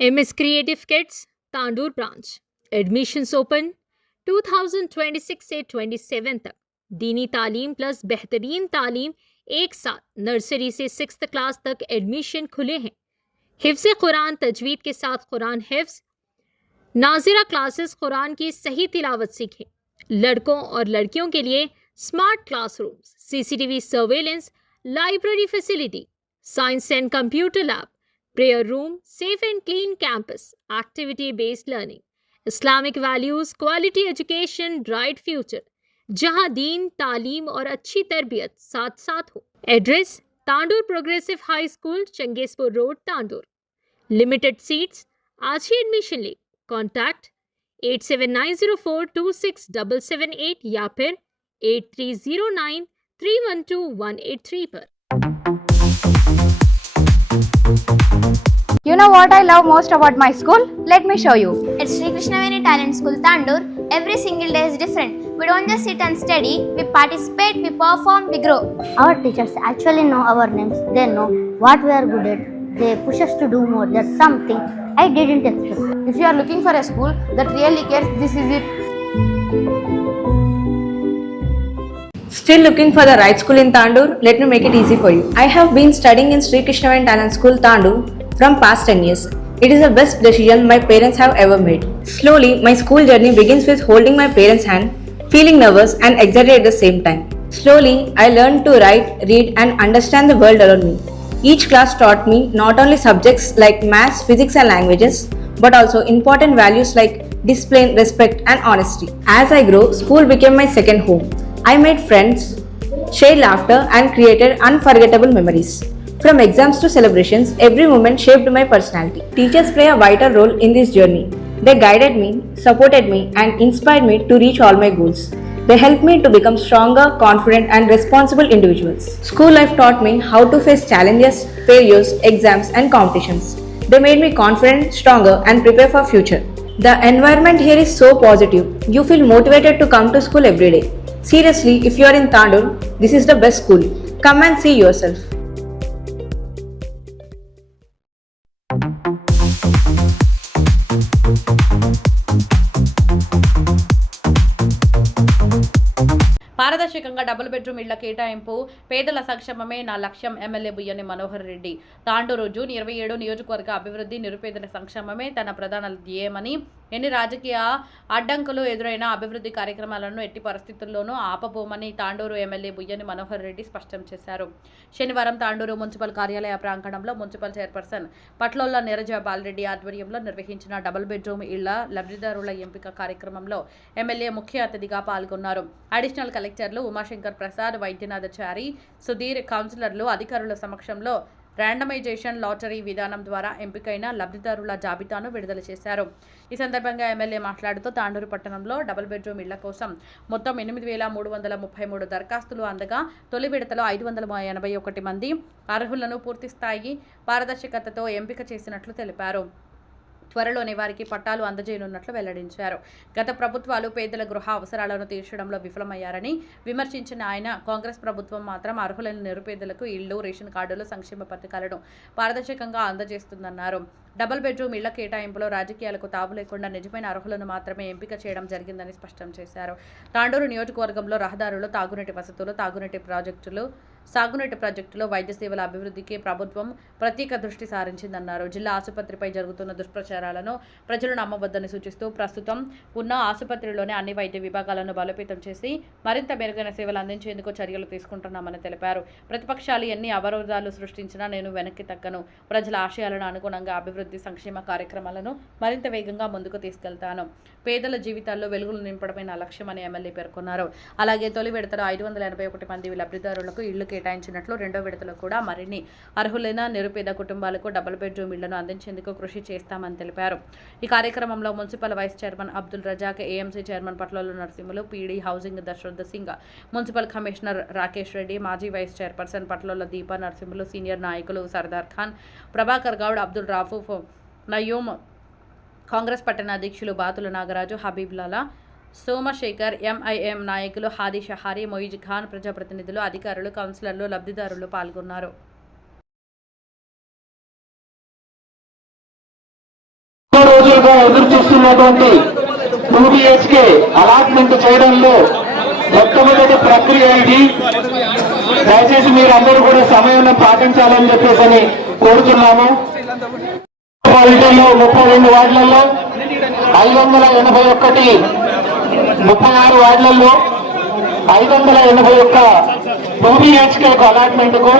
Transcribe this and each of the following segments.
MS Creative Kids, Tandur branch admissions open 2026 से 27 तक। दीनी तालीम प्लस बेहतरीन तालीम एक साथ। नर्सरी से 6th क्लास तक एडमिशन खुले हैं। हिफ्ज़ कुरान तजवीद के साथ कुरान हिफ्ज़, नाजिरा क्लासेस कुरान की सही तिलावत सीखें। लड़कों और लड़कियों के लिए smart classrooms, CCTV surveillance, library facility, science and computer lab, prayer room, safe and clean campus, activity based learning, Islamic values, quality education, bright future, जहां दीन, तालीम और अच्छी तरबियत साथ साथ हो। Address: Tandur progressive high school, Changezpur road, Tandur. Limited seats. आज ही एडमिशन ले। कॉन्टैक्ट 8790426778 या फिर 8309312183 पर। You know what I love most about my school? Let me show you. At Sri Krishnaveni Talent School, Tandur, every single day is different. We don't just sit and study, we participate, we perform, we grow. Our teachers actually know our names. They know what we are good at. They push us to do more. That's something I didn't expect. If you are looking for a school that really cares, this is it. Still looking for the right school in Tandur? Let me make it easy for you. I have been studying in Sri Krishnaveni Talent School, Tandur from past 10 years. It is the best decision my parents have ever made. Slowly, my school journey begins with holding my parents' hand, feeling nervous and excited at the same time. Slowly, I learned to write, read and understand the world around me. Each class taught me not only subjects like maths, physics and languages, but also important values like discipline, respect and honesty. As I grew, school became my second home. I made friends, shared laughter and created unforgettable memories. From exams to celebrations, every moment shaped my personality. Teachers play a vital role in this journey. They guided me, supported me and inspired me to reach all my goals. They helped me to become stronger, confident and responsible individuals. School life taught me how to face challenges, failures, exams and competitions. They made me confident, stronger and prepare for future. The environment here is so positive. You feel motivated to come to school every day. Seriously, if you are in Tandur, this is the best school. Come and see yourself. పారదర్శకంగా double bedroom ఇళ్ల కేటాయింపు, పేదల సంక్షేమమే నా లక్ష్యం. MLA Buyyani Manohar Reddy. Tandur June 27 నియోజకవర్గ అభివృద్ధి, నిరుపేదల సంక్షేమమే తన ప్రధాన ధ్యేయమని, ఎన్ని రాజకీయ అడ్డంకులు ఎదురైనా అభివృద్ధి కార్యక్రమాలను ఎట్టి పరిస్థితుల్లోనూ ఆపబోమని తాండూరు ఎమ్మెల్యే బుయ్యని మనోహర్ రెడ్డి స్పష్టం చేశారు. శనివారం తాండూరు మున్సిపల్ కార్యాలయ ప్రాంగణంలో మున్సిపల్ చైర్పర్సన్ పట్లోళ్ల నీరజ బాలరెడ్డి ఆధ్వర్యంలో నిర్వహించిన డబుల్ బెడ్రూమ్ ఇళ్ల లబ్ధిదారుల ఎంపిక కార్యక్రమంలో ఎమ్మెల్యే ముఖ్య అతిథిగా పాల్గొన్నారు. అడిషనల్ కలెక్టర్లు ఉమాశంకర్ ప్రసాద్, వైద్యనాథచారి, సుధీర్, కౌన్సిలర్లు, అధికారుల సమక్షంలో ర్యాండమైజేషన్ లాటరీ విధానం ద్వారా ఎంపికైన లబ్ధిదారుల జాబితాను విడుదల చేశారు. ఈ సందర్భంగా ఎమ్మెల్యే మాట్లాడుతూ తాండూరు పట్టణంలో డబుల్ బెడ్రూమ్ ఇళ్ల కోసం మొత్తం 8,333 దరఖాస్తులు అందగా తొలి విడతలో 581 మంది అర్హులను పూర్తిస్థాయి పారదర్శకతతో ఎంపిక చేసినట్లు తెలిపారు. త్వరలోనే వారికి పట్టాలు అందజేయనున్నట్లు వెల్లడించారు. గత ప్రభుత్వాలు పేదల గృహ అవసరాలను తీర్చడంలో విఫలమయ్యారని విమర్శించిన ఆయన, కాంగ్రెస్ ప్రభుత్వం మాత్రం అర్హులైన నిరుపేదలకు ఇళ్లు, రేషన్ కార్డులు, సంక్షేమ పథకాలను పారదర్శకంగా అందజేస్తుందన్నారు. డబుల్ బెడ్రూమ్ ఇళ్ల కేటాయింపులో రాజకీయాలకు తావు లేకుండా నిజమైన అర్హులను మాత్రమే ఎంపిక చేయడం జరిగిందని స్పష్టం చేశారు. తాండూరు నియోజకవర్గంలో రహదారులు, తాగునీటి వసతులు, సాగునీటి ప్రాజెక్టులు, వైద్య సేవల అభివృద్ధికి ప్రభుత్వం ప్రత్యేక దృష్టి సారించిందన్నారు. జిల్లా ఆసుపత్రిపై జరుగుతున్న దుష్ప్రచారాలను ప్రజలు నమ్మవద్దని సూచిస్తూ, ప్రస్తుతం ఉన్న ఆసుపత్రిలోనే అన్ని వైద్య విభాగాలను బలోపేతం చేసి మరింత మెరుగైన సేవలు అందించేందుకు చర్యలు తీసుకుంటున్నామని తెలిపారు. ప్రతిపక్షాలు ఎన్ని అవరోధాలు సృష్టించినా నేను వెనక్కి తగ్గను. ప్రజల ఆశయాలను అనుగుణంగా అభివృద్ధి, సంక్షేమ కార్యక్రమాలను మరింత వేగంగా ముందుకు తీసుకెళ్తాను. పేదల జీవితాల్లో వెలుగులు నింపడమే నా లక్ష్యమని ఎమ్మెల్యే పేర్కొన్నారు. అలాగే తొలి విడతలో 581 మంది లబ్ధిదారులకు ఇళ్లు కేటాయించినట్లు, రెండో విడతలో కూడా మరిన్ని అర్హులైన నిరుపేద కుటుంబాలకు డబుల్ బెడ్రూమ్ ఇళ్లను అందించేందుకు కృషి చేస్తామని తెలిపారు. ఈ కార్యక్రమంలో municipal vice chairman Abdul Razak, AMC chairman Patlola Narasimhulu, PD housing Dasharath Singh, municipal commissioner Rakesh Reddy, మాజీ vice chairperson Patlola Deepa Narasimhulu, senior నాయకులు సర్దార్ ఖాన్, ప్రభాకర్ గౌడ్, అబ్దుల్ రాఫూఫ్, నయూమ్, కాంగ్రెస్ పట్టణ అధ్యక్షులు బాతుల నాగరాజు, హబీబ్లాలా, సోమశేఖర్, ఎంఐఎం నాయకులు హాదీ షహారీ, మొయిజ్ ఖాన్, ప్రజాప్రతినిధులు, అధికారులు, కౌన్సిలర్లు, లబ్ధిదారులు పాల్గొన్నారు. ఉన్నటువంటి 2 BHK అలాట్మెంట్ చేయడంలో మొట్టమొదటి ప్రక్రియ ఇది. దయచేసి మీరందరూ కూడా సమయం పాటించాలని చెప్పేసి కోరుతున్నాము. మున్సిపాలిటీలో 32 వార్డులలో 581, 36 వార్డులలో 581 2 BHK అలాట్మెంట్ కు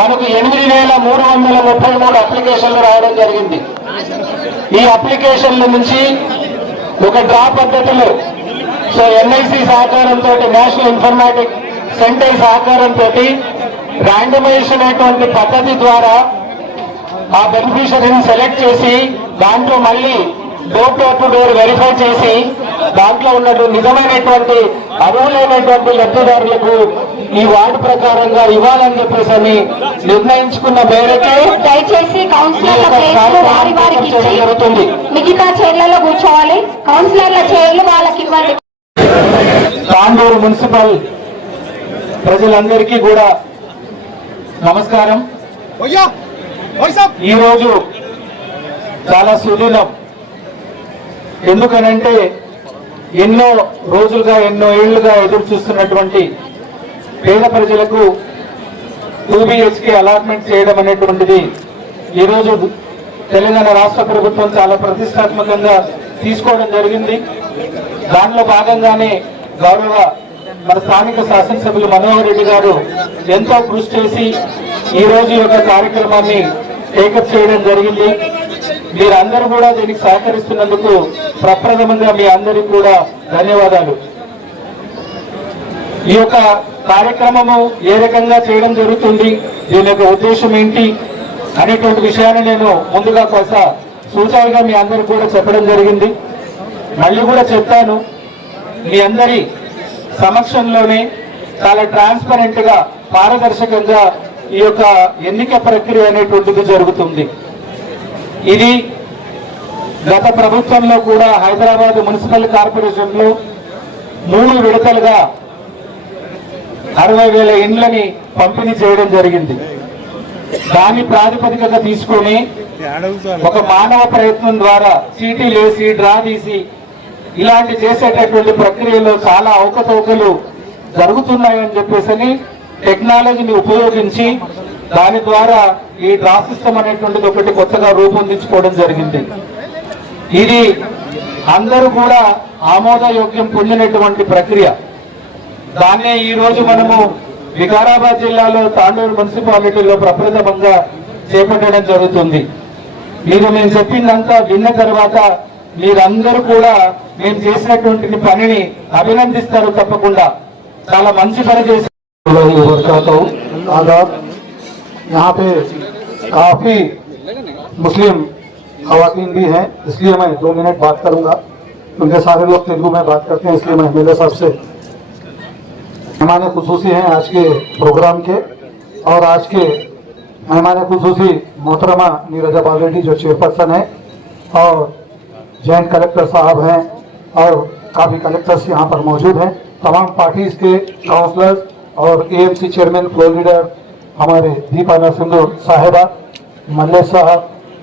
మనకు 8,333 అప్లికేషన్లు రావడం జరిగింది. ఈ అప్లికేషన్ల నుంచి ఒక డ్రా పద్ధతిలో NIC సహకారంతో, నేషనల్ ఇన్ఫర్మేటిక్ సెంటర్ సహకారంతో ర్యాండమైజేషన్ అనేటువంటి పద్ధతి ద్వారా ఆ బెనిఫిషరీని సెలెక్ట్ చేసి దాంట్లో మళ్ళీ డోర్ టు డోర్ వెరిఫై చేసి దాంట్లో ఉన్నటువంటి నిజమైనటువంటి అర్హులైనటువంటి లబ్ధిదారులకు ఈ వార్డు ప్రకారంగా ఇవ్వాలని చెప్పేసి నిర్ణయించుకున్న మేరకే దయచేసి కౌన్సిలర్ల ప్లేస్లు వారి వారికి ఇచ్చి జరుగుతుంది. మిగతా చైర్లలో కూర్చోవాలి. కౌన్సిలర్ల చైర్లు వాళ్ళకి ఇవ్వండి. తాండూరు మున్సిపల్ ప్రజలందరికీ కూడా నమస్కారం. ఈరోజు చాలా సుదినం. ఎందుకనంటే ఎన్నో రోజులుగా, ఎన్నో ఏళ్లుగా ఎదురు చూస్తున్నటువంటి పేద ప్రజలకు 2 BHK అలాట్మెంట్ చేయడం అనేటువంటిది ఈరోజు తెలంగాణ రాష్ట్ర ప్రభుత్వం చాలా ప్రతిష్టాత్మకంగా తీసుకోవడం జరిగింది. దానిలో భాగంగానే గౌరవ మన స్థానిక శాసనసభ్యులు మనోహర్ రెడ్డి గారు ఎంతో కృషి చేసి ఈ రోజు యొక్క కార్యక్రమాన్ని టేకప్ చేయడం జరిగింది. మీరందరూ కూడా దీనికి సహకరిస్తున్నందుకు ప్రప్రథమంగా మీ అందరికీ కూడా ధన్యవాదాలు. ఈ యొక్క కార్యక్రమము ఏ రకంగా చేయడం జరుగుతుంది, దీని యొక్క ఉద్దేశం ఏంటి అనేటువంటి విషయాన్ని నేను ముందుగా కొంత సూచనగా మీ అందరికీ కూడా చెప్పడం జరిగింది. మళ్ళీ కూడా చెప్తాను, మీ అందరి సమక్షంలోనే చాలా ట్రాన్స్పరెంట్ గా, పారదర్శకంగా ఈ యొక్క ఎన్నిక ప్రక్రియ అనేటువంటిది జరుగుతుంది. ఇది గత ప్రభుత్వంలో కూడా హైదరాబాద్ మున్సిపల్ కార్పొరేషన్ లో 3 విడతలుగా 60,000 ఇండ్లని పంపిణీ చేయడం జరిగింది. దాని ప్రాతిపదికగా తీసుకొని ఒక మానవ ప్రయత్నం ద్వారా చీటీలు వేసి, డ్రా తీసి ఇలాంటి చేసేటటువంటి ప్రక్రియలో చాలా అవకతవకలు జరుగుతున్నాయని చెప్పేసి టెక్నాలజీని ఉపయోగించి దాని ద్వారా ఈ డ్రా సిస్టమ్ అనేటువంటిది ఒకటి కొత్తగా రూపొందించుకోవడం జరిగింది. ఇది అందరూ కూడా ఆమోదయోగ్యం పొందినటువంటి ప్రక్రియ. దాన్నే ఈ రోజు మనము వికారాబాద్ జిల్లాలో తాండూరు మున్సిపాలిటీలో ప్రప్రథమంగా చేపట్టడం జరుగుతుంది. మేము చెప్పిందంతా విన్న తర్వాత మీరందరూ కూడా మేము చేసినటువంటి పనిని అభినందిస్తారు. తప్పకుండా చాలా మంచి పని చేసి यहाँ पे काफी मुस्लिम खवातीन भी हैं, इसलिए मैं 2 मिनट बात करूंगा, क्योंकि सारे लोग तेलुगु में बात करते हैं, इसलिए मैं मेरे साहब से मेहमान खुसूसी हैं आज के प्रोग्राम के। और आज के मेहमान खुसूसी मोहतरमा नीरजा बावेडी जो चेयरपर्सन है, और जॉइंट कलेक्टर साहब हैं, और काफी कलेक्टर्स यहाँ पर मौजूद हैं, तमाम पार्टीज के काउंसलर्स और AMC चेयरमैन, फ्लोर लीडर हमारे दीपा नरसिंह साहिबा, मल्लेश साहब,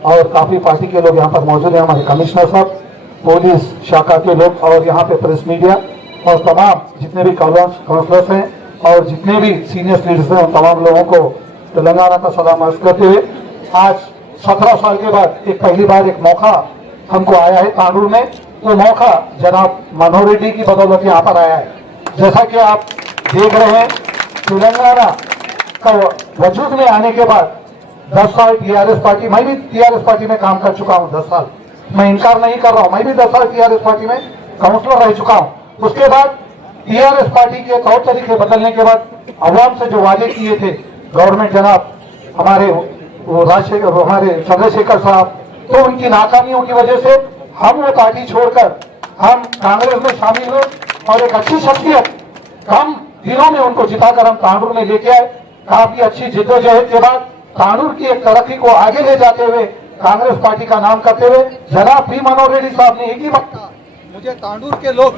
और काफी पार्टी के लोग यहाँ पर मौजूद हैं, हमारे कमिश्नर साहब, पुलिस शाखा के लोग, और यहाँ पे प्रेस मीडिया और तमाम जितने भी काउंसलर्स हैं और जितने भी सीनियर लीडर्स हैं, उन तमाम लोगों को तेलंगाना का सलाम अर्ज करते हुए, आज 17 साल के बाद पहली बार एक मौका हमको आया है तांडूर में। वो मौका जनाब मनोहर रेड्डी की बदौलत यहाँ पर आया है। जैसा कि आप देख रहे हैं, तेलंगाना का वजूद में आने के बाद 10 साल TRS पार्टी, मैं भी TRS पार्टी में काम कर चुका हूँ 10 साल, मैं इनकार नहीं कर रहा हूँ, मैं भी 10 साल TRS पार्टी में काउंसलर रह चुका हूँ। उसके बाद TRS पार्टी के तौर तरीके बदलने के बाद अवाम से जो वादे किए थे गवर्नमेंट जनाब हमारे हमारे चंद्रशेखर साहब, तो उनकी नाकामियों की वजह से हम वो पार्टी छोड़कर हम कांग्रेस में शामिल हुए, और एक अच्छी शख्सियत कम दिनों में उनको जिताकर हम तांडूर में लेके आए। काफी अच्छी जिद्दोजहद के बाद तांडूर की एक तरक्की को आगे ले जाते हुए कांग्रेस पार्टी का नाम करते हुए जनाब पी मनोहर रेड्डी साहब ने एक ही वक्त मुझे तांडूर के लोग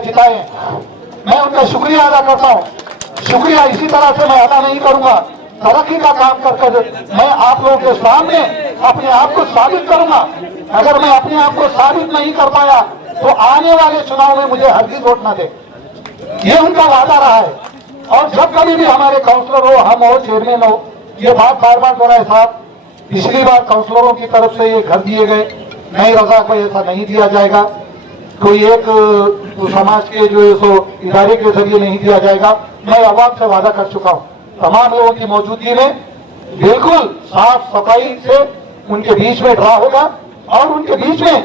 जिताए, मैं उनका शुक्रिया अदा करता हूँ। शुक्रिया इसी तरह से मैं अदा नहीं करूंगा, तरक्की का काम कर मैं आप लोगों के सामने अपने आप को साबित करूंगा अगर मैं अपने आप को साबित नहीं कर पाया तो आने वाले चुनाव में मुझे हरगिज वोट न दे। ये उनका वादा रहा है। और जब कभी भी हमारे काउंसलर हो, हम हो, चेयरमैन हो, ये बात बार बार दोहराए साहब, पिछली बार काउंसलरों की तरफ से ये घर दिए गए, नई रजा को ऐसा नहीं दिया जाएगा, कोई एक समाज के जो है सो इदारे के जरिए नहीं दिया जाएगा। मैं अवाम से वादा कर चुका हूँ, तमाम लोगों की मौजूदगी में बिल्कुल साफ सफाई से उनके बीच में ड्रा होगा और उनके बीच में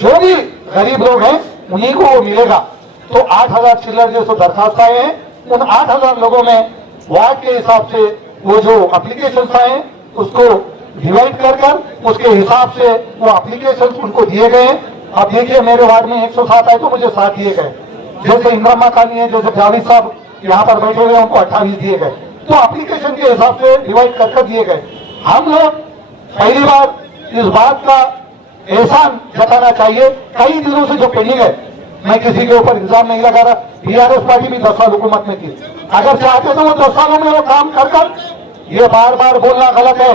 जो भी गरीब लोग हैं उन्हीं को वो मिलेगा। तो 8,000 चिल्लर जो सो दरखास्त आए हैं, उन 8,000 लोगों में वार्ड के हिसाब से वो जो एप्लीकेशन आए उसको डिवाइड कर उसके हिसाब से वो एप्लीकेशन उनको दिए गए। अब देखिए मेरे वार्ड में 107 आए तो मुझे 7 दिए गए, जैसे इंदिरा कॉलोनी है, जैसे जावेद साहब यहाँ पर बैठे हुए उनको 28 दिए गए। तो एप्लीकेशन के हिसाब से डिवाइड कर दिए गए। हम लोग पहली बार इस बात का एहसान जताना चाहिए, कई दिनों से जो पेंडिंग है, मैं किसी के ऊपर इल्जाम नहीं लगा रहा, टीआरएस पार्टी भी 10 साल हुकूमत में की, अगर चाहते तो वो 10 सालों में वो काम कर ये बार बार बोलना गलत है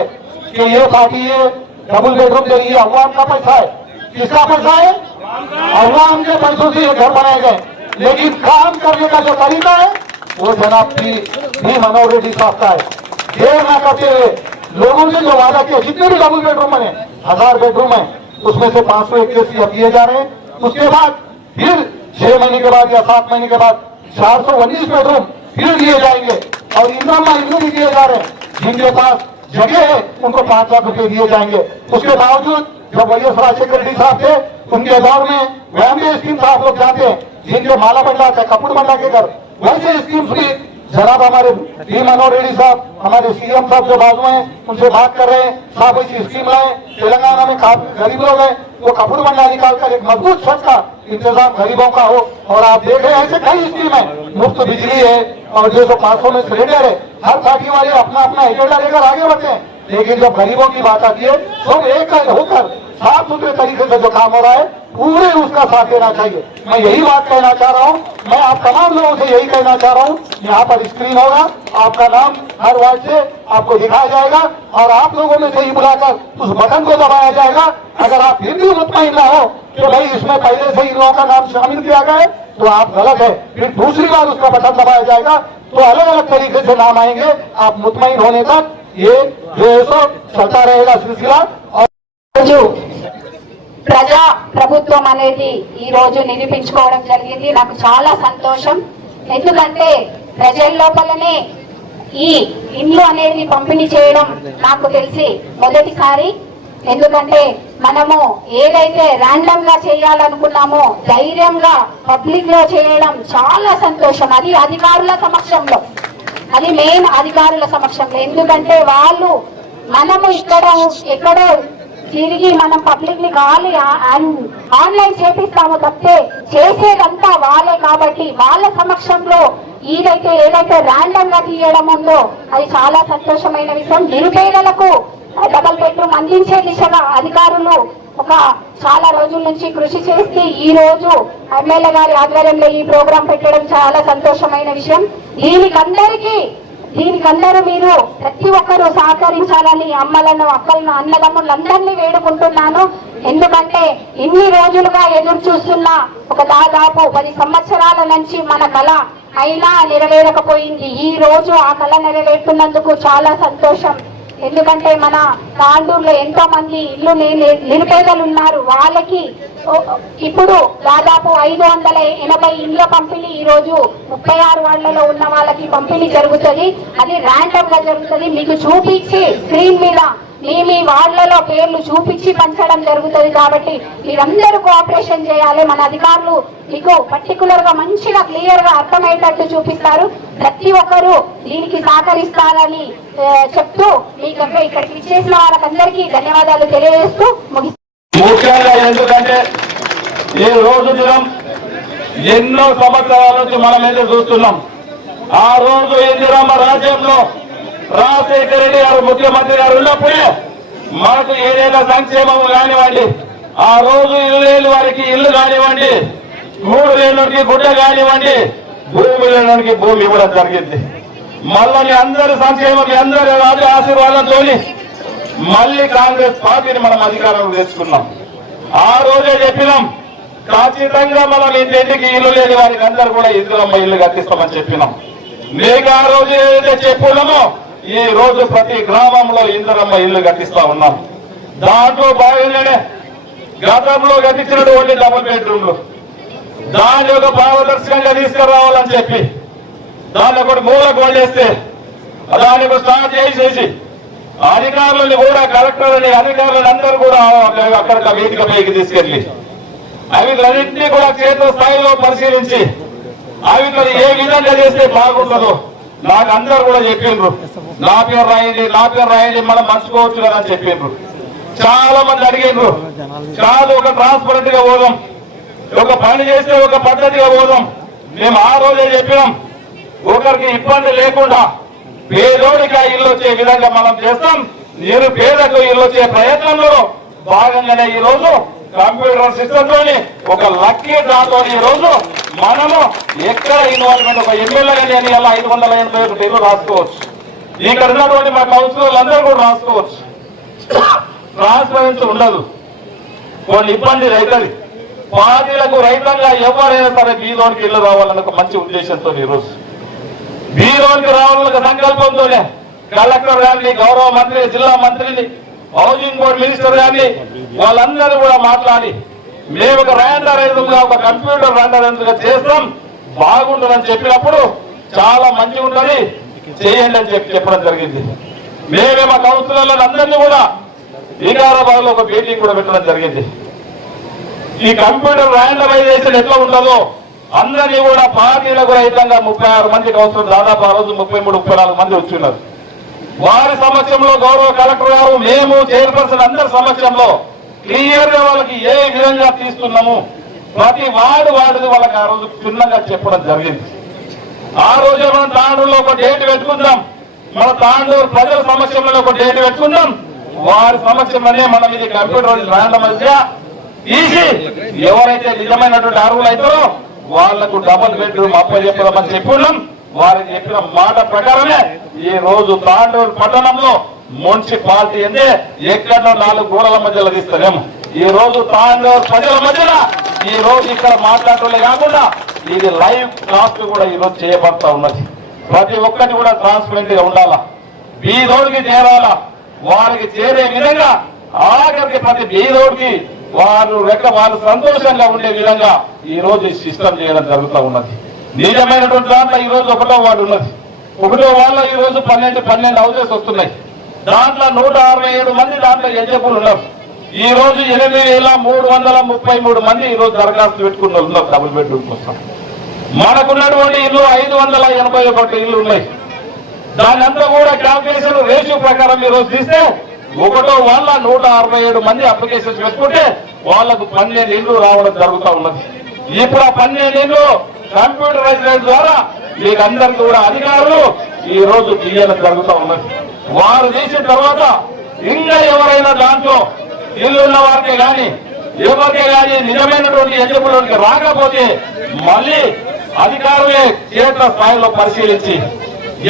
कि ये पार्टी ये डबल बेडरूम दे रही है, अवाम का पैसा है। किसका पैसा है? अवाम के पैसों से ये घर बनाए गए, लेकिन काम करने का जो तरीका है वो जनाब भी मनोहर रेड्डी साहब का है। देर न करते हुए लोगों से जो वादा किया, जितने भी डबल बेडरूम बने, 1000 बेडरूम है, उसमें से 581 अब दिए जा रहे हैं। उसके बाद फिर 6 महीने के बाद या 7 महीने के बाद 419 बेडरूम फिर दिए जाएंगे। और इंदिरा इनको भी दिए जा रहे हैं, जिनके पास जगह है उनको 5 लाख रुपए दिए जाएंगे। उसके बावजूद जब वैएस राजशेखर रेड्डी साहब थे उनके दौर में वैम्बे स्कीम था, आप लोग जानते हैं, जिनके माला बंडा थे, कपूर बंडा के घर, वैसे स्कीम्स भी जनाब हमारे भी मनोहर रेड्डी साहब, हमारे सीएम साहब जो बाजू हैं उनसे बात कर रहे हैं, साहब ऐसी स्कीम लाए। तेलंगाना में गरीब लोग हैं, वो कपूर बंडा निकालकर एक मजबूत छत का इंतजाम गरीबों का हो। और आप देख रहे हैं ऐसे कई स्कीम है, मुफ्त बिजली है और जो 500 में सिलेंडर है। हर पार्टी वाले अपना अपना एजेंडा लेकर आगे बढ़ते हैं, लेकिन जब गरीबों की बात आती है तो एक होकर साफ सुथरे तरीके से जो काम हो रहा है पूरे उसका साथ देना चाहिए। मैं यही बात कहना चाह रहा हूँ, मैं आप तमाम लोगों से यही कहना चाह रहा हूँ, यहाँ पर स्क्रीन होगा, आपका नाम हर वार्ड से आपको दिखाया जाएगा और आप लोगों में से ही बुलाकर उस बटन को दबाया जाएगा। अगर आप फिर भी मुतमईन ना हो कि भाई इसमें पहले से इन लोगों का नाम शामिल किया गया है तो आप गलत है, फिर दूसरी बार उसका बटन दबाया जाएगा तो अलग अलग तरीके से नाम आएंगे। आप मुतमईन होने तक ये जो है सो चलता रहेगा सिलसिला। ప్రజా ప్రభుత్వం అనేది ఈ రోజు నిరూపించుకోవడం జరిగింది. నాకు చాలా సంతోషం, ఎందుకంటే ప్రజల లోపలనే ఈ ఇండ్లు అనేది పంపిణీ చేయడం నాకు తెలిసి మొదటిసారి. ఎందుకంటే మనము ఏదైతే ర్యాండమ్ గా చేయాలనుకున్నామో ధైర్యంగా పబ్లిక్ లో చేయడం చాలా సంతోషం. అది అధికారుల సమక్షంలో, అది మెయిన్ అధికారుల సమక్షంలో. ఎందుకంటే వాళ్ళు మనము ఎక్కడో తిరిగి మనం పబ్లిక్ ని కావాలి ఆన్లైన్ చేపిస్తాము తప్పితే చేసేదంతా వాళ్ళే. కాబట్టి వాళ్ళ సమక్షంలో ఏదైతే ర్యాండమ్ గా తీయడం ఉందో అది చాలా సంతోషమైన విషయం. నిరుపేదలకు డబల్ బెడ్రూమ్ అందించే దిశగా అధికారులు చాలా రోజుల నుంచి కృషి చేసి ఈ రోజు ఎమ్మెల్యే గారి ఆధ్వర్యంలో ఈ ప్రోగ్రాం పెట్టడం చాలా సంతోషమైన విషయం. దీనికందరూ మీరు ప్రతి ఒక్కరూ సహకరించాలని అమ్మలను, అక్కలను, అన్నదమ్ములందరినీ వేడుకుంటున్నాను. ఎందుకంటే ఇన్ని రోజులుగా ఎదురు చూస్తున్న దాదాపు 10 సంవత్సరాల నుంచి మన కళ అయినా నెరవేరకపోయింది. ఈ రోజు ఆ కళ నెరవేరుతున్నందుకు చాలా సంతోషం. ఎందుకంటే మన తాండూరులో ఎంతో మంది ఇల్లు నిరుపేదలు ఉన్నారు. వాళ్ళకి ఇప్పుడు దాదాపు 580 ఇండ్ల పంపిణీ ఈ రోజు 36 వార్డులలో ఉన్న వాళ్ళకి పంపిణీ జరుగుతుంది. అది ర్యాండమ్ గా జరుగుతుంది. మీకు చూపించి స్క్రీన్ మీద మీ వార్డులలో పేర్లు చూపించి పంచడం జరుగుతుంది. కాబట్టి మీరందరూ కోఆపరేషన్ చేయాలి. మన అధికారులు మీకు పర్టికులర్ గా మంచిగా క్లియర్ గా అర్థమయ్యేటట్టు చూపిస్తారు. ప్రతి ఒక్కరూ దీనికి సహకరిస్తారని చెప్తూ మీకు ఇక్కడికి ఇచ్చేసిన వాళ్ళకందరికీ ధన్యవాదాలు తెలియజేస్తూ ముఖ్యంగా ఎందుకంటే ఈ రోజు దినం ఎన్నో సంవత్సరాల నుంచి మనం ఏదో చూస్తున్నాం. ఆ రోజు ఇందిరమ్మ రాజ్యంలో రాజశేఖర రెడ్డి గారు ముఖ్యమంత్రి గారు ఉన్నప్పుడే మనకు ఏదైనా సంక్షేమం కానివ్వండి, ఆ రోజు ఇల్లు లేని వారికి ఇల్లు కానివ్వండి, గూడు లేనికి గుడ్డ కానివ్వండి, భూమి లేనికి భూమి ఇవ్వడం జరిగింది. మళ్ళీ మీ అందరి సంక్షేమం, మీ అందరి రాజు ఆశీర్వాదంతో మళ్ళీ కాంగ్రెస్ పార్టీని మనం అధికారంలో తెచ్చుకున్నాం. ఆ రోజే చెప్పినాం ఖచ్చితంగా మనం ఇంటింటికి ఇల్లు లేని వారికి అందరూ కూడా ఇందిరమ్మ ఇల్లు కట్టిస్తామని చెప్పినాం. మీకు ఆ రోజు ఏదైతే చెప్పున్నామో ఈ రోజు ప్రతి గ్రామంలో ఇందిరమ్మ ఇల్లు కట్టిస్తా ఉన్నాం. దాంట్లో భాగంగానే గతంలో కట్టించినటువంటి డబుల్ బెడ్రూమ్లు దాన్ని ఒక పారదర్శకంగా తీసుకురావాలని చెప్పి దాన్ని ఒకటి మూలకు వండేస్తే దానికి స్టార్ట్ చేసేసి అధికారులని కూడా కలెక్టర్లని అధికారులని అందరూ కూడా అక్కడికి వేదిక పైకి తీసుకెళ్లి అవిలన్నింటినీ కూడా క్షేత్ర స్థాయిలో పరిశీలించి అవి ఏ విధంగా చేస్తే బాగుంటుందో నాకు అందరూ కూడా చెప్పిండ్రు. నా పేరు రాయండి మనం మంచుకోవచ్చు కదా అని చెప్పిండ్రు. చాలా మంది అడిగిండ్రు, కాదు ఒక ట్రాన్స్పరెంట్ గా పోదాం, ఒక పని చేస్తే ఒక పద్ధతిగా పోదాం. మేము ఆ రోజే చెప్పినాం, ఒకరికి ఇబ్బంది లేకుండా పేదోడికి ఆ ఇల్లు వచ్చే విధంగా మనం చేస్తాం. నిరుపేదకు ఇల్లు వచ్చే ప్రయత్నంలో భాగంగానే ఈ రోజు కంప్యూటర్ సిస్టమ్ తోని ఒక లక్కీ డ్రాతో ఈ రోజు మనము ఎక్కడ ఇన్వాల్వ్మెంట్ ఒక ఎమ్మెల్యేగా నేను ఇలా 581 ఇల్లు రాసుకోవచ్చు. ఇక్కడ ఉన్నటువంటి మా కౌన్సిలర్లు అందరూ కూడా రాసుకోవచ్చు. ట్రాన్స్పరెన్సీ ఉండదు, కొన్ని ఇబ్బంది అవుతుంది. పార్టీలకు రైతంగా ఎవరైనా సరే బీదోనికి ఇల్లు రావాలన్న ఒక మంచి ఉద్దేశంతో ఈరోజు బీదోనికి రావాలన్న సంకల్పంతోనే కలెక్టర్ గారిని, గౌరవ మంత్రి, జిల్లా మంత్రిని, హౌసింగ్ బోర్డు మినిస్టర్ గారిని వాళ్ళందరూ కూడా మాట్లాడి మేము ఒక ర్యాండరైజర్గా ఒక కంప్యూటర్ ర్యాండరైజర్గా చేస్తాం బాగుంటుందని చెప్పినప్పుడు చాలా మంచిగా ఉంటుంది చేయండి అని చెప్పడం జరిగింది. మేమే మా కౌన్సిలర్లను అందరినీ కూడా వికారాబాద్ లో ఒక మీటింగ్ కూడా పెట్టడం జరిగింది. ఈ కంప్యూటర్ ర్యాండమైజేషన్ ఎట్లా ఉంటుందో అందరినీ కూడా పార్టీలకు రహితంగా 36 మంది కౌన్సిలర్ దాదాపు ఆ రోజు 33-34 మంది వచ్చిన్నారు. వారి సమక్షంలో గౌరవ కలెక్టర్ గారు, మేము చైర్పర్సన్ అందరి సమక్షంలో క్లియర్ గా వాళ్ళకి ఏ విధంగా తీస్తున్నాము ప్రతి వార్డుది వాళ్ళకి ఆ రోజు క్షుణ్ణంగా చెప్పడం జరిగింది. ఆ రోజే మనం తాండూరులో ఒక డేట్ పెట్టుకుందాం, మన తాండూరు ప్రజల సమక్షంలో ఒక డేట్ పెట్టుకుందాం. వారి సమక్షంలోనే మనం ఇది కంప్యూటర్ ర్యాండమైజ్గా తీసి ఎవరైతే నిజమైనటువంటి అర్హులు అవుతారో వాళ్లకు డబుల్ బెడ్రూమ్ అప్పచెప్పమని చెప్పున్నాం. వారికి చెప్పిన మాట ప్రకారమే ఈ రోజు తాండూరు పట్టణంలో మున్సిపాలిటీ అంటే ఎక్కడో 4 గోడల మధ్యలో తీస్తారేమో ఈ రోజు తాండూరు ప్రజల మధ్యన ఈ రోజు ఇక్కడ మాట్లాడటమే కాకుండా ఇది లైవ్ క్లాస్ కూడా ఈ రోజు చేయబడతా ఉన్నది. ప్రతి ఒక్కటి కూడా ట్రాన్స్పరెంట్ గా ఉండాలా, బీదోడికి చేరాలా, వారికి చేరే విధంగా ఆఖరికి ప్రతి బీదోడికి వారు సంతోషంగా ఉండే విధంగా ఈ రోజు సిస్టమ్ చేయడం జరుగుతూ ఉన్నది. నిజమైనటువంటి దాంట్లో ఈ రోజు 1వ వార్డు ఉన్నది. 1వ వార్డులో ఈ రోజు 12 హౌసెస్ వస్తున్నాయి. దాంట్లో 167 మంది దాంట్లో యజమానులు ఉన్నారు. ఈ రోజు 8,333 మంది ఈ రోజు దరఖాస్తు పెట్టుకున్న ఉన్నారు డబుల్ బెడ్రూమ్ కోసం. మనకున్నటువంటి ఇల్లు 581 ఇల్లు ఉన్నాయి. దాని అంతా కూడా క్యాల్కులేషన్ రేషియో ప్రకారం ఈ రోజు తీస్తే 1వ వార్డులో 167 మంది అప్లికేషన్స్ పెట్టుకుంటే వాళ్లకు 12 ఇల్లు రావడం జరుగుతూ ఉన్నది. ఇప్పుడు ఆ 12 ఇల్లు కంప్యూటరైజ్ ద్వారా మీకు అందరికీ కూడా అధికారులు ఈ రోజు తీయడం జరుగుతూ ఉన్నది. వారు చేసిన తర్వాత ఇంకా ఎవరైనా దాంట్లో ఇల్లున్న వారికే కానీ ఎవరికే కానీ నిజమైనటువంటి యజమానులకి రాకపోతే మళ్ళీ అధికారులే క్షేత్ర స్థాయిలో పరిశీలించి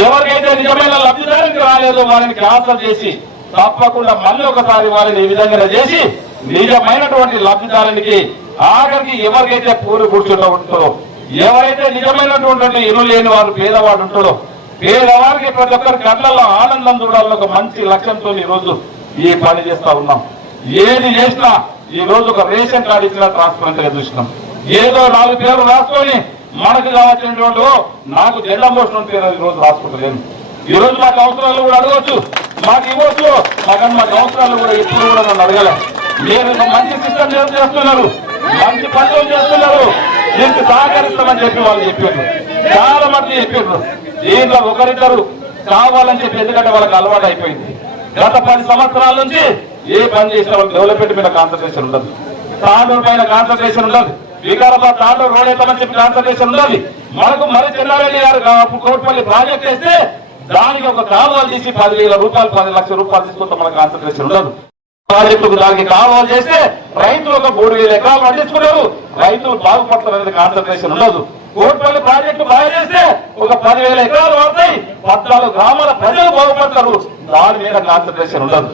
ఎవరికైతే నిజమైన లబ్ధిదారునికి రాలేదో వారిని క్యాన్సల్ చేసి తప్పకుండా మళ్ళీ ఒకసారి వారిని ఈ విధంగా చేసి నిజమైనటువంటి లబ్ధిదారునికి ఆఖరికి ఎవరికైతే పూరి కూర్చుంటూ ఉంటుందో, ఎవరైతే నిజమైనటువంటి ఇల్లు లేని వారు పేదవాడు ఉంటాడో పేదవారికి ప్రతి ఒక్కరి కళ్ళల్లో ఆనందం చూడాలని ఒక మంచి లక్ష్యంతో ఈ రోజు ఈ పని చేస్తా ఉన్నాం. ఏది చేసినా ఈ రోజు ఒక రేషన్ కార్డు ఇచ్చినా ట్రాన్స్పరెంట్ గా చూసినాం. ఏదో 4 పేర్లు రాసుకొని మనకు కావాల్సినటువంటి నాకు జెండా మోషన్ పేరు ఈ రోజు రాసుకుంటలేను. ఈ రోజు మా కౌన్సిలర్లు కూడా అడగవచ్చు, మాకు ఇవ్వచ్చు, మా కౌన్సిలర్లు కూడా ఇప్పుడు కూడా నన్ను అడగలే. మీరు మంచి సిస్టమ్ చేస్తున్నారు, మంచి పనులు చేస్తున్నారు, దీనికి సహకరిస్తామని చెప్పి వాళ్ళు చెప్పారు. చాలా మంది చెప్పారు. దీంట్లో ఒకరిద్దరు కావాలని చెప్పి, ఎందుకంటే వాళ్ళకి అలవాటు అయిపోయింది. గత 10 సంవత్సరాల నుంచి ఏ పని చేసినా వాళ్ళకి డెవలప్మెంట్ మీద కాన్సన్ట్రేషన్ ఉండదు, తాండూరు పైన కాన్సన్ట్రేషన్ ఉండదు, వికారాబాద్ తాండూరు రోడ్ వేద్దామని చెప్పి కాన్సన్ట్రేషన్ ఉండదు. మనకు మరి చెన్నారెడ్డి గారు కోట్పల్లి ప్రాజెక్ట్ చేస్తే దానికి ఒక కాలువలు తీసి 10,000 రూపాయలు 10 లక్షల రూపాయలు తీసుకుంటే మనకు కాన్సన్ట్రేషన్ ఉండదు. ప్రాజెక్టుకు దానికి కాలువలు చేస్తే రైతులు ఒక 3,000 ఎకరాలు పండించుకున్నారు, రైతులు బాగుపడతారనేది కాన్సన్ట్రేషన్ ఉండదు. కోట్పల్లి ప్రాజెక్టు బాగా చేస్తే ఒక 10,000 ఎకరాలు పడతాయి, 14 గ్రామాల ప్రజలు బాగుపడతారు, దాని మీద కాన్సన్ట్రేషన్ ఉండదు.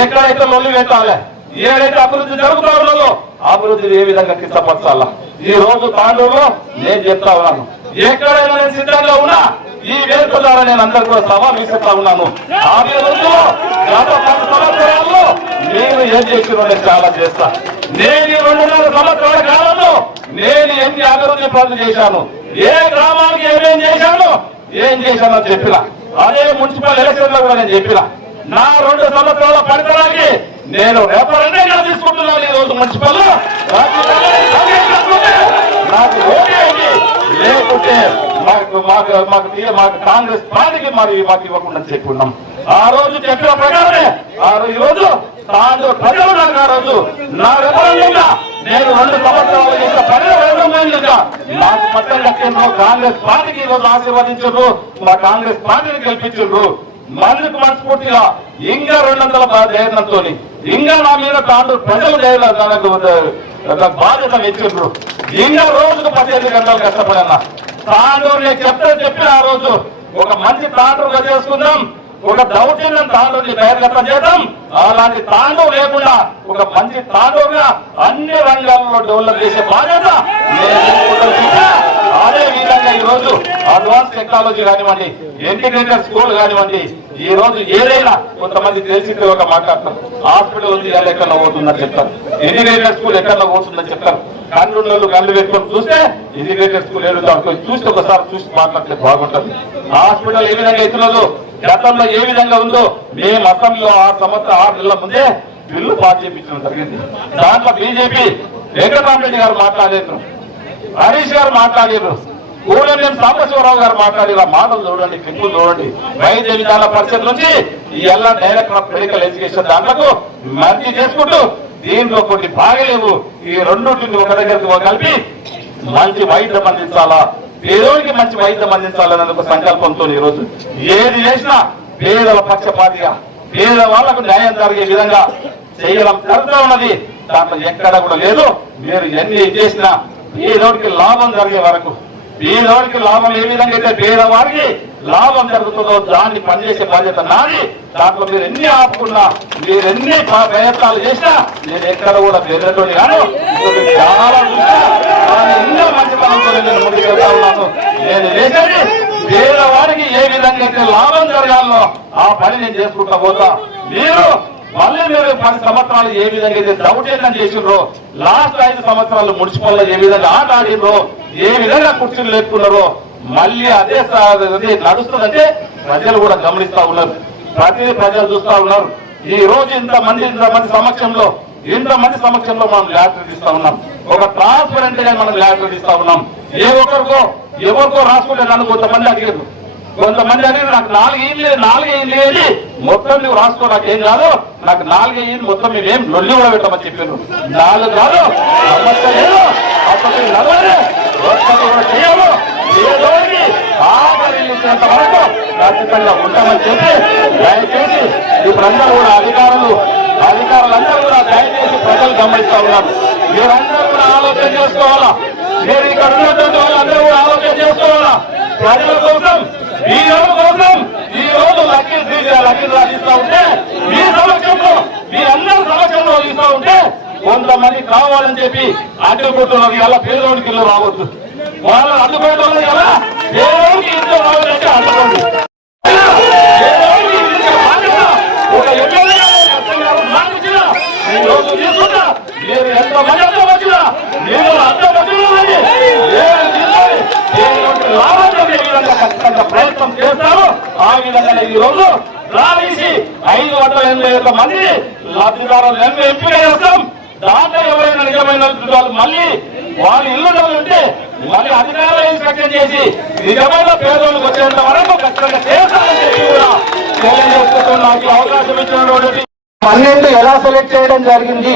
ఎక్కడైతే లొల్లి పెట్టాలి, ఏదైతే అభివృద్ధి జరుగుతూ ఉన్నదో అభివృద్ధిని ఏ విధంగా కించపరచాలా ఈ రోజు తాండూరులో నేను చెప్తా ఉన్నాను. ఎక్కడైనా నేను సిద్ధంగా ఉన్నా ఈ వేదిక ద్వారా నేను అందరు కూడా సవాల్ విసురుతా ఉన్నాను. అభివృద్ధిలో గత 10 సంవత్సరాల్లో నేను ఏం చేసినా నేను చాలా చేస్తా. నేను ఈ 2.5 సంవత్సరాల కాలంలో నేను ఎన్ని అభివృద్ధి పనులు చేశాను, ఏ గ్రామానికి ఏం చేశానో చెప్పిన. అదే మున్సిపల్ ఎలక్షన్ లో కూడా నేను చెప్పిన. నా 2 సంవత్సరాల పనితనానికి నేను రెఫరెండంగా తీసుకుంటున్నాను. ఈ రోజు మున్సిపల్ లో నాకు ఓటేయండి, లేకుంటే మాకు కాంగ్రెస్ పార్టీకి మరి మాకు ఇవ్వకుండా చెప్పుకున్నాం. ఆ రోజు చెప్పిన ప్రకారమే ఈ రోజు తాండూరు ప్రజలు నాకు ఆ రోజు నా రెఫరెండంగా నేను 2 సంవత్సరాలు చేసిన పరిణామంగా నాకు మొత్తం లక్ష్యంలో కాంగ్రెస్ పార్టీకి ఈ రోజు ఆశీర్వదించారు, మా కాంగ్రెస్ పార్టీని గెలిపించారు. మందుకు మనస్ఫూర్తిగా ఇంకా 200 ధైర్యంతో ఇంకా నా మీద తాండూరు ప్రజలు బాధ్యత ఇచ్చిండ్రు. ఇంకా రోజుకు 18 గంటలు కష్టపడన్నా తాండూరు నేను చెప్పిన ఆ రోజు ఒక మంచి తాండూరుగా చేసుకుందాం, ఒక దౌర్జన్యం తాండూరుని బహిర్గతం చేద్దాం. అలాంటి తాండూరు లేకుండా ఒక మంచి తాండూరుగా అన్ని రంగాల్లో డెవలప్ చేసే బాధ్యత అదే విధంగా ఈ రోజు అడ్వాన్స్ టెక్నాలజీ కానివ్వండి, ఇంటిగ్రేటెడ్ స్కూల్ కానివ్వండి, ఈ రోజు ఏదైనా కొంతమంది తెలిసింది ఒక మాట్లాడతారు. హాస్పిటల్ ఉంది ఎక్కడ పోతుందని చెప్తారు, ఇంటిగ్రేటెడ్ స్కూల్ ఎక్కడ పోతుందని చెప్తారు. కళ్ళు పెట్టుకొని చూస్తే ఇంటిగ్రేటెడ్ స్కూల్ ఏడుతారు చూస్తే ఒకసారి చూసి మాట్లాడితే బాగుంటుంది. హాస్పిటల్ ఏ విధంగా ఎత్తున్నదో గతంలో ఏ విధంగా ఉందో మేము అసెంబ్లీలో 6 నెలల ముందే బిల్లు పాస్ చేయించడం జరిగింది. దాంట్లో బీజేపీ వెంకటరామరెడ్డి గారు మాట్లాడారు, హరీష్ గారు మాట్లాడారు, కూడెం సాంబశివరావు గారు మాట్లాడారు. ఆ మాటలు చూడండి, క్లిప్పులు చూడండి. వైద్య విధాన పరిషత్ నుంచి ఈ ఎలా డైరెక్టర్ ఆఫ్ మెడికల్ ఎడ్యుకేషన్ దాంట్లో మర్జీ చేసుకుంటూ దీంట్లో కొన్ని బాగలేవు, ఈ రెండింటిని ఒక దగ్గరికి కలిపి మంచి వైద్యం అందించాలా, పేదోడికి మంచి వైద్యం అందించాలనే ఒక సంకల్పంతో ఈ రోజు ఏది చేసినా పేదల పక్షపాతిగా పేద వాళ్లకు న్యాయం జరిగే విధంగా చేయడం జరుగుతూ ఉన్నది. దాంట్లో ఎక్కడ కూడా లేదు. మీరు ఎన్ని చేసినా పేదోడికి లాభం జరిగే వరకు, పేదవాడికి లాభం ఏ విధంగా అయితే పేదవాడికి లాభం జరుగుతుందో దాన్ని పనిచేసే బాధ్యత నాది. దాంట్లో మీరు ఎన్ని ఆపుకున్నా, మీరు ఎన్ని ప్రయత్నాలు చేసినా నేను ఎక్కడ కూడా పేదతోటి కాను, చాలా ఎన్నో మంచి పనులతో నేను ముందుకు వెళ్తా ఉన్నాను. నేను చేసేది పేదవాడికి ఏ విధంగా అయితే లాభం జరగాలో ఆ పని నేను చేసుకుంటా పోతా. మీరు మళ్ళీ మీరు 10 సంవత్సరాలు ఏ విధంగా అయితే దౌర్జన్యం చేసిండ్రో, లాస్ట్ 5 సంవత్సరాలు మున్సిపల్లో ఏ విధంగా ఆట ఆడిండ్రో, ఏ విధంగా కుర్చీలు లేపుకున్నారో మళ్ళీ అదే నడుస్తుందంటే ప్రజలు కూడా గమనిస్తా ఉన్నారు. ప్రజలు చూస్తా ఉన్నారు. ఈ రోజు ఇంతమంది సమక్షంలో మనం ల్యాటరీ ఇస్తా ఉన్నాం. ఒక ట్రాన్స్పరెంట్ గా మనం ల్యాటరీ ఇస్తా ఉన్నాం. ఎవరికో రాసుకుంటే నన్ను కొంతమంది అడిగారు నాకు 4 ఇళ్ళు ఏది మొత్తం నువ్వు రాసుకో, నాకేం కాదు, నాకు 4 ఇళ్ళు మొత్తం మీరేం లొల్లి కూడా పెట్టమని చెప్పాను. 4 కాదు, సమస్య లేదు, అసలు చేయాలి, ఆఖరించేంత వరకు ఖచ్చితంగా ఉంటామని చెప్పి దయచేసి ఇప్పుడందరూ కూడా అధికారులందరూ కూడా దయచేసి ప్రజలు గమనిస్తా ఉన్నారు. మీరందరూ కూడా ఆలోచన చేసుకోవాలా. మీరు ఇక్కడ ఉన్నటువంటి వాళ్ళందరూ కూడా ఆలోచన చేసుకోవాలా. ప్రజల కోసం, ఈ రోజు కోసం ఈ రోజు లక్కీలు రాసిస్తా ఉంటే మీ సమక్షంలో, మీరందరూ సమక్షంలో ఇస్తా ఉంటే కొంతమంది కావాలని చెప్పి అడ్డుకుంటున్నారు. ఇలా పేదోడికి ఇల్లు రావచ్చు, వాళ్ళు అడ్డుకోవడం కదా పేదోడికి ఇల్లు రావాలంటే అడ్డుకోండి. ఒక ఈ రోజు తీసుకున్నా మీరు ఎంత మంది అర్థం వచ్చినా మీరు అర్థం వచ్చిన ఖచ్చితంగా ప్రయత్నం చేస్తారు. ఆ విధంగా ఈ రోజు రావేసి 581 మంది లబ్ధిదారులు ఎంపిక చేస్తాం. దాంట్లో ఎవరైనా నిజమైన వాళ్ళు మళ్ళీ వాళ్ళ ఇల్లు ఉంటే మళ్ళీ అధికారులు ఇన్స్పెక్షన్ చేసి నిజమైన పేదోళ్ళకి వచ్చేంత వరకు ఖచ్చితంగా చేస్తామని చెప్పి కూడా తెలియజేస్తూ నాకు అవకాశం ఇచ్చినటువంటి 12 ఎలా సెలెక్ట్ చేయడం జరిగింది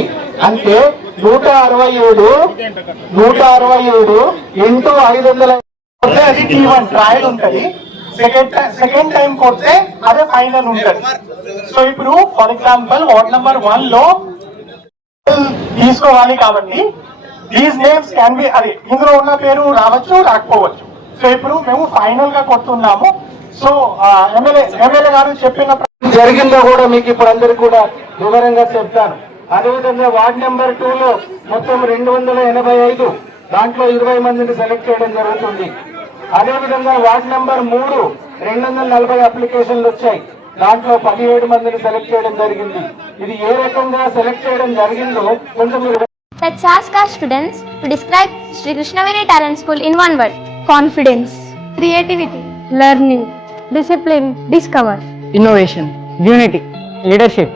అంటే 167 ఇంటూ 500 అది T1 ట్రయల్ ఉంటది. సెకండ్ టైం కొడితే అదే ఫైనల్ ఉంటది. సో ఇప్పుడు ఫర్ ఎగ్జాంపుల్ వార్డ్ నెంబర్ 1 లో తీసుకోవాలి కాబట్టి దీస్ నేమ్స్ క్యాన్ బి, అది ఇందులో ఉన్న పేరు రావచ్చు రాకపోవచ్చు. సో ఇప్పుడు మేము ఫైనల్ గా కొడుతున్నాము. సో ఎమ్మెల్యే గారు చెప్పిన జరిగిందో కూడా మీకు ఇప్పుడు అందరికి కూడా వివరంగా చెప్తాను. అదేవిధంగా వార్డ్ నెంబర్ 2లో మొత్తం 285, దాంట్లో 20 మందిని సెలెక్ట్ చేయడం జరుగుతుంది. అదేవిధంగా వార్డ్ నెంబర్ 3 240 అప్లికేషన్లు వచ్చాయి, దాంట్లో 17 మందిని సెలెక్ట్ చేయడం జరిగింది. ఇది ఏ రకంగా సెలెక్ట్ చేయడం జరిగిందో కొంచెం మీరు Let's ask our students to describe Sri Krishnaveni Talent School in one word. Confidence, creativity, learning, discipline, discover. innovation, unity, leadership,